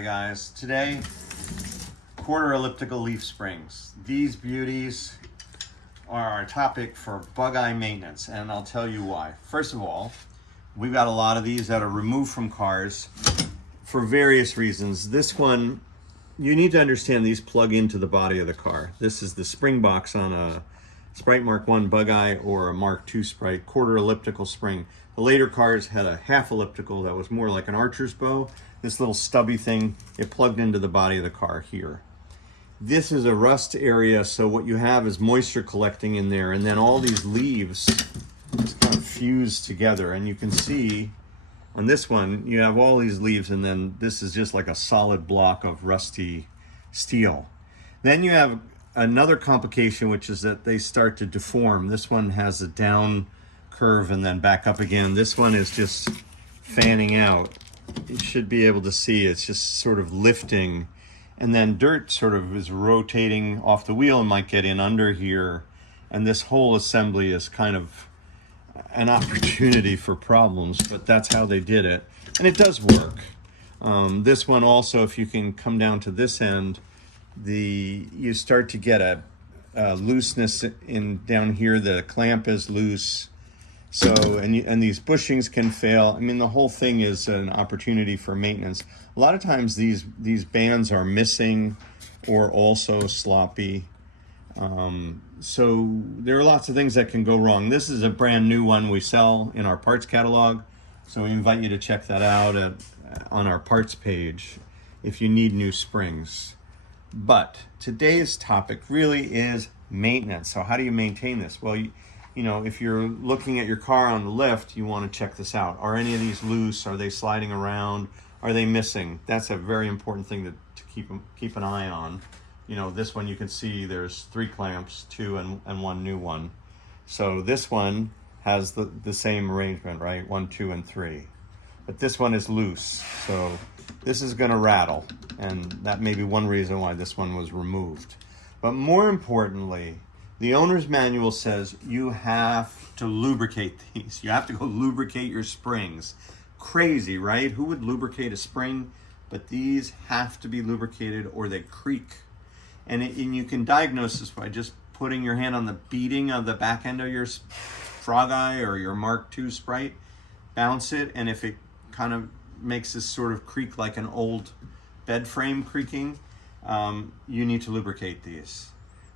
Bug-Eye guys. Today, quarter elliptical leaf springs. These beauties are our topic for Bug-Eye maintenance, and I'll tell you why. First of all, we've got a lot of these that are removed from cars for various reasons. This one, you need to understand these plug into the body of the car. This is the spring box on a Sprite Mark 1 Bug-Eye or a Mark 2 Sprite, quarter elliptical spring. The later cars had a half elliptical that was more like an archer's bow. This little stubby thing, it plugged into the body of the car here. This is a rust area, so what you have is moisture collecting in there, and then all these leaves just kind of fuse together. And you can see on this one, you have all these leaves, and then this is just like a solid block of rusty steel. Then you have another complication, which is that they start to deform. This one has a down curve and then back up again. This one is just fanning out. You should be able to see it's just sort of lifting, and then dirt sort of is rotating off the wheel and might get in under here, and this whole assembly is kind of an opportunity for problems, but that's how they did it, and it does work. This one also, if you can come down to this end, you start to get a looseness in down here. The clamp is loose. So, and these bushings can fail. I mean, the whole thing is an opportunity for maintenance. A lot of times these bands are missing or also sloppy. So there are lots of things that can go wrong. This is a brand new one we sell in our parts catalog. So we invite you to check that out on our parts page if you need new springs. But today's topic really is maintenance. So how do you maintain this? Well, you know, if you're looking at your car on the lift, you want to check this out. Are any of these loose? Are they sliding around? Are they missing? That's a very important thing to keep an eye on. You know, this one you can see there's 3 clamps, 2 and 1 new one. So this one has the same arrangement, right? 1, 2, and 3. But this one is loose, so this is going to rattle, and that may be one reason why this one was removed. But more importantly, the owner's manual says you have to lubricate these. You have to go lubricate your springs. Crazy, right? Who would lubricate a spring? But these have to be lubricated or they creak. And you can diagnose this by just putting your hand on the beading of the back end of your Frog-Eye or your Mark II Sprite. Bounce it, and if it kind of makes this sort of creak like an old bed frame creaking, you need to lubricate these.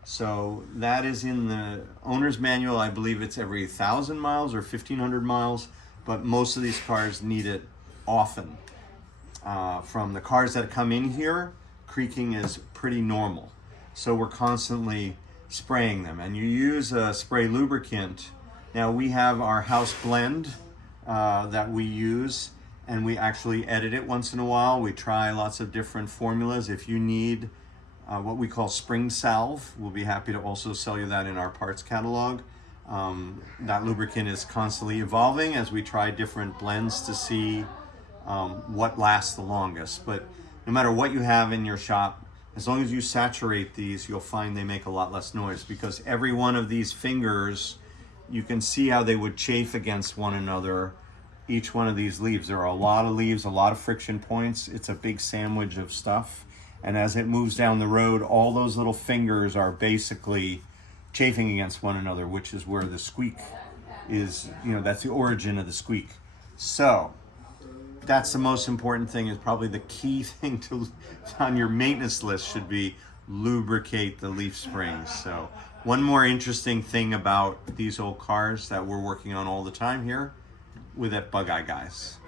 So that is in the owner's manual. I believe it's every 1,000 miles or 1,500 miles, but most of these cars need it often. From the cars that come in here, creaking is pretty normal. So we're constantly spraying them, and you use a spray lubricant. Now we have our house blend that we use, and we actually edit it once in a while. We try lots of different formulas. If you need what we call spring salve, we'll be happy to also sell you that in our parts catalog. That lubricant is constantly evolving as we try different blends to see what lasts the longest. But no matter what you have in your shop, as long as you saturate these, you'll find they make a lot less noise, because every one of these fingers, you can see how they would chafe against one another. Each one of these leaves, there are a lot of leaves, a lot of friction points. It's a big sandwich of stuff. And as it moves down the road, all those little fingers are basically chafing against one another, which is where the squeak is, you know, that's the origin of the squeak. So that's the most important thing, is probably the key thing on your maintenance list should be lubricate the leaf springs. So one more interesting thing about these old cars that we're working on all the time here with at Bug-Eye guys.